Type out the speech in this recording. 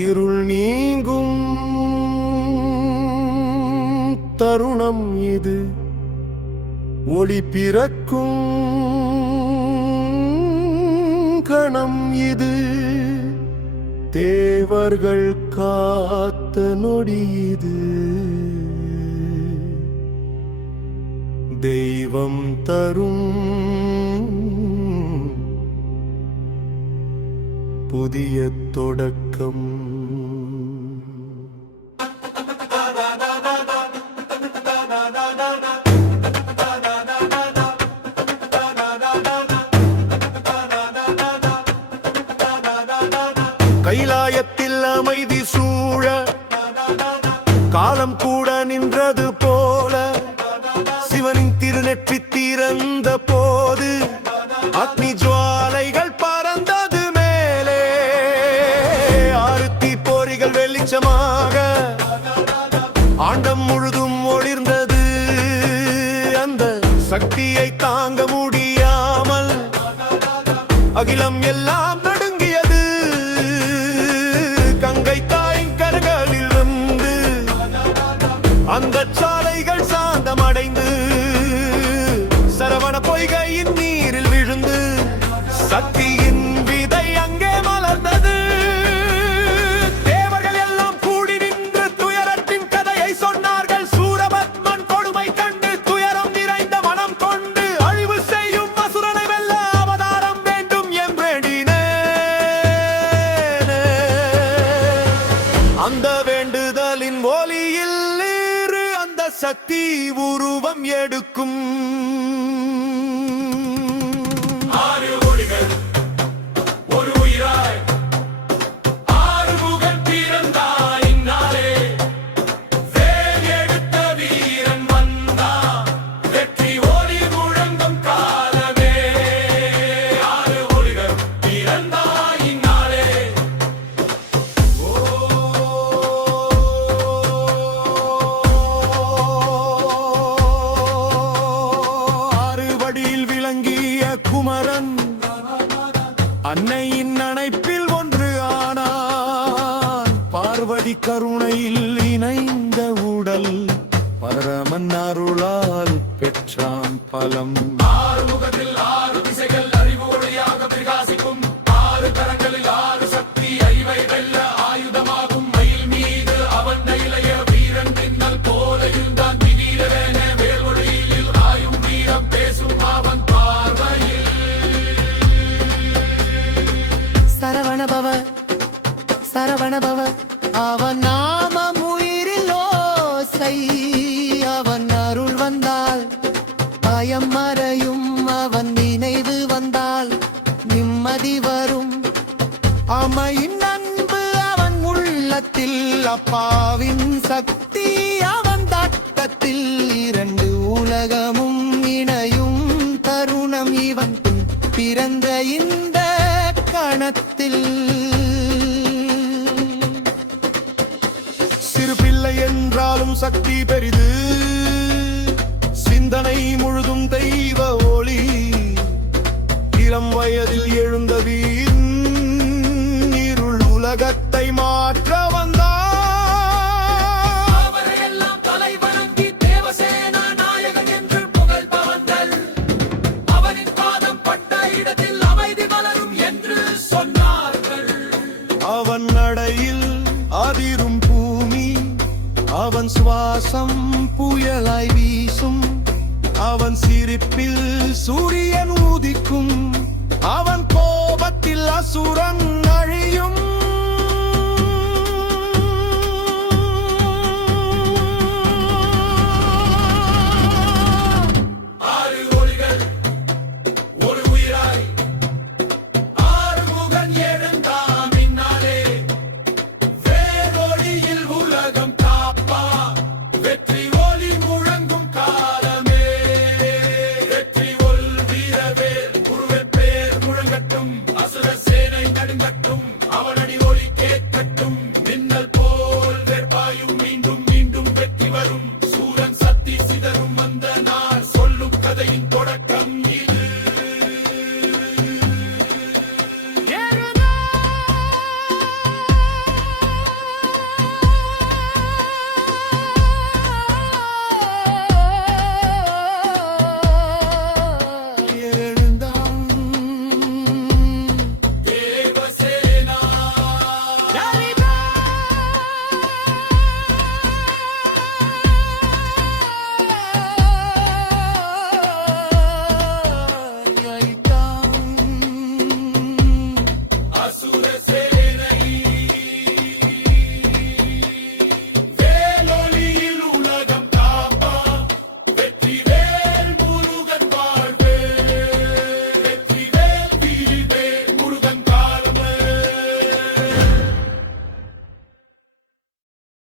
இருள் நீங்கும் தருணம் இது, ஒளி பிறக்கும் கணம் இது, தேவர்கள் காத்த நொடி இது, தெய்வம் தரும் புதிய தொடக்கம். கைலாயத்தில் அமைதி சூழ காலம் கூட நின்றது போல, சிவனின் திருநெற்றி திறந்த போது அக்னி ஜுவாலைகள் பறந்தது மேலே. ஆறுத்தி போரிகள் வெளிச்சமாக ஆண்டம் முழுதும் ஒளிர்ந்தது. அந்த சக்தியை தாங்க முடியாமல் அகிலம் எல்லாம் நடுங்கியது. கங்கை தாயின் கரங்களிலிருந்து அந்த சாலைகள் சாந்தமடைந்து சரவண பொய்கையின் நீரில் விழுந்து சக்தியின் விதை அங்கே மலர்ந்தது. தேவர்கள் எல்லாம் கூடி நின்று துயரத்தின் கதையை சொன்னார்கள். சூரபத்மன் கொடுமை கண்டு துயரம் நிறைந்த மனம் கொண்டு அழிவு செய்யும் அசுரனை வெல்ல அவதாரம் வேண்டும் என்றேடினே. அந்த வேண்டுதலின் ஒளியில் அந்த சக்தி உருவம் எடுக்கும். குமரன் அன்னையின் அணைப்பில் ஒன்று ஆனான். பார்வதி கருணையில் இணைந்த உடல் பரமன் அருளால் பெற்றான் பலம். ஆறுமுகத்தில் ஆறு திசைகள் அறிவு ஒளியாக பிரகாசிக்கும். ஆறு கரங்களில் ஆறு சக்தி அறிவை வெல்ல ஆயுதமாகும். மயில் மீது அவன் இளைய வீரன் பின்னல் போல இருந்தான். திடீரென வேல்வொளியில் ஆயும் வீரம் பேசும் அவன் சரவணபவ சரவணபவ. அவன் நாமம் உயிரில் ஓசை. அவன் அருள் வந்தால் பயம் மறையும். அவன் நினைவு வந்தால் நிம்மதி வரும். அமையின் அன்பு அவன் உள்ளத்தில். அப்பாவின் சக்தி அவன் தட்டத்தில். இரண்டு உலகமும் இணையும் தருணம் இவன் பிறந்த இந்த கணத்தில். சிறு பிள்ளை என்றாலும் சக்தி பெரிது. சிந்தனை முழுதும் தெய்வ ஒளி. இளம் வயதில் எழுந்த வீண் இருள் உலகத்தை மாற்ற வந்தார். அவன் நடையில் அதிரும் பூமி. அவன் சுவாசம் புயலாய் வீசும். அவன் சிரிப்பில் சூரியன் உதிக்கும். அவன் கோபத்தில் அசுரன் அழியும். அசுர சேனை நடுங்கட்டும். அவனடி ஒலி கேட்கட்டும். மின்னல் போ